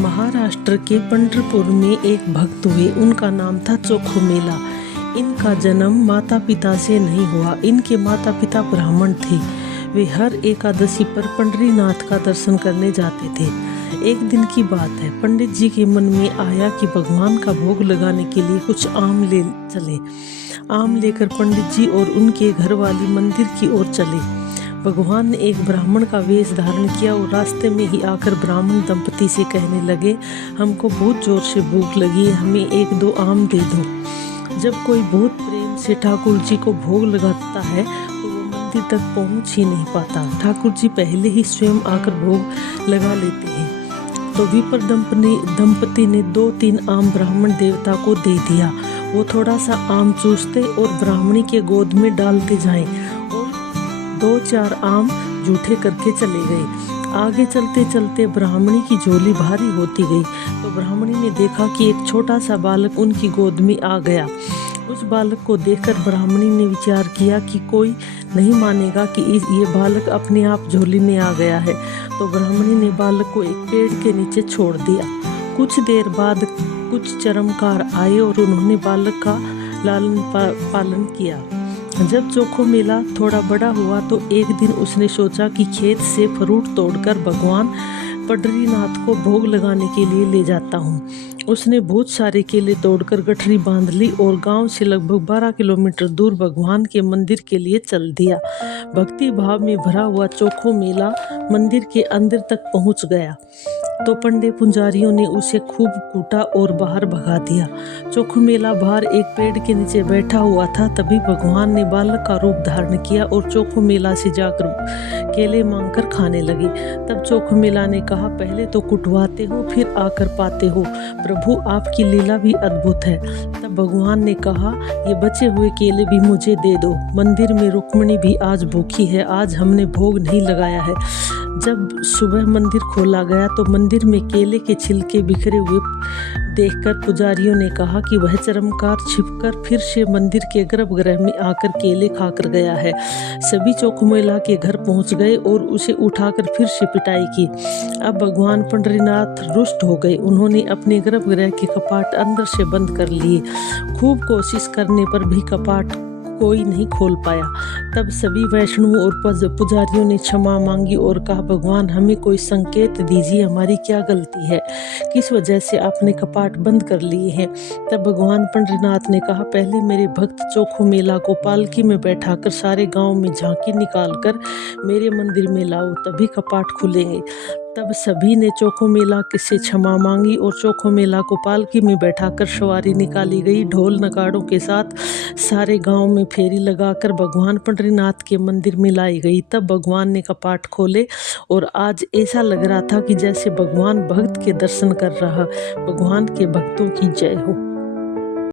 महाराष्ट्र के पंढरपुर में एक भक्त हुए। उनका नाम था चोखोमेला। इनका जन्म माता पिता से नहीं हुआ। इनके माता पिता ब्राह्मण थे। वे हर एकादशी पर पंढरीनाथ का दर्शन करने जाते थे। एक दिन की बात है, पंडित जी के मन में आया कि भगवान का भोग लगाने के लिए कुछ आम ले चले। आम लेकर पंडित जी और उनके घर वाली मंदिर की ओर चले। भगवान ने एक ब्राह्मण का वेश धारण किया और रास्ते में ही आकर ब्राह्मण दंपति से कहने लगे, हमको बहुत जोर से भूख लगी है, हमें एक दो आम दे दो। जब कोई बहुत प्रेम से ठाकुर जी को भोग लगाता है तो वो मंदिर तक पहुंच ही नहीं पाता। ठाकुर जी पहले ही स्वयं आकर भोग लगा लेते हैं। तो विपर दंपति ने 2-3 आम ब्राह्मण देवता को दे दिया। वो थोड़ा सा आम चूसते और ब्राह्मणी के गोद में डालते जाएं और 2-4 आम जूठे करके चले गए। आगे चलते चलते ब्राह्मणी की झोली भारी होती गई तो ब्राह्मणी ने देखा कि एक छोटा सा बालक उनकी गोद में आ गया। उस बालक को देखकर ब्राह्मणी ने विचार किया कि कोई नहीं मानेगा कि ये बालक अपने आप झोली में आ गया है। तो ब्राह्मणी ने बालक को एक पेड़ के नीचे छोड़ दिया। कुछ देर बाद कुछ चरमकार आए और उन्होंने बालक का लालन पालन किया। जब चोखोमेला थोड़ा बड़ा हुआ तो एक दिन उसने सोचा कि खेत से फ्रूट तोड़कर भगवान पंढरीनाथ को भोग लगाने के लिए ले जाता हूँ। उसने बहुत सारे केले तोड़कर गठरी बांध ली और गांव से लगभग 12 किलोमीटर दूर भगवान के मंदिर के लिए चल दिया। भक्ति भाव में भरा हुआ चोखोमेला मंदिर के अंदर तक पहुंच गया तो पंडे पुजारियों ने उसे खूब कूटा और बाहर भगा दिया। चोखोमेला बाहर एक पेड़ के नीचे बैठा हुआ था। तभी भगवान ने बालक का रूप धारण किया और चोखोमेला से जाकर केले मांगकर खाने लगे। तब चोखोमेला ने कहा, पहले तो कुटवाते हो फिर आकर पाते हो, प्रभु आपकी लीला भी अद्भुत है। तब भगवान ने कहा, ये बचे हुए केले भी मुझे दे दो। मंदिर में रुक्मिणी भी आज भूखी है, आज हमने भोग नहीं लगाया है। जब सुबह मंदिर खोला गया तो मंदिर में केले के छिलके बिखरे हुए देखकर पुजारियों ने कहा कि वह चरमकार छिपकर फिर से मंदिर के गर्भगृह में आकर केले खाकर गया है। सभी चोखोमेला के घर पहुंच गए और उसे उठाकर फिर से पिटाई की। अब भगवान पंढरीनाथ रुष्ट हो गए। उन्होंने अपने गर्भगृह के कपाट अंदर से बंद कर लिए। खूब कोशिश करने पर भी कपाट कोई नहीं खोल पाया। तब सभी वैष्णवों और पुजारियों ने क्षमा मांगी और कहा, भगवान हमें कोई संकेत दीजिए, हमारी क्या गलती है, किस वजह से आपने कपाट बंद कर लिए हैं। तब भगवान पंढरीनाथ ने कहा, पहले मेरे भक्त चोखोमेला को पालकी में बैठाकर सारे गांव में झांकी निकालकर मेरे मंदिर में लाओ, तभी कपाट खुलेंगे। तब सभी ने चोखोमेला से क्षमा मांगी और चोखोमेला को पालकी में बैठाकर सवारी निकाली गई। ढोल नगाड़ों के साथ सारे गांव में फेरी लगाकर भगवान पंढरीनाथ के मंदिर में लाई गई। तब भगवान ने कपाट खोले और आज ऐसा लग रहा था कि जैसे भगवान भक्त के दर्शन कर रहा। भगवान के भक्तों की जय हो।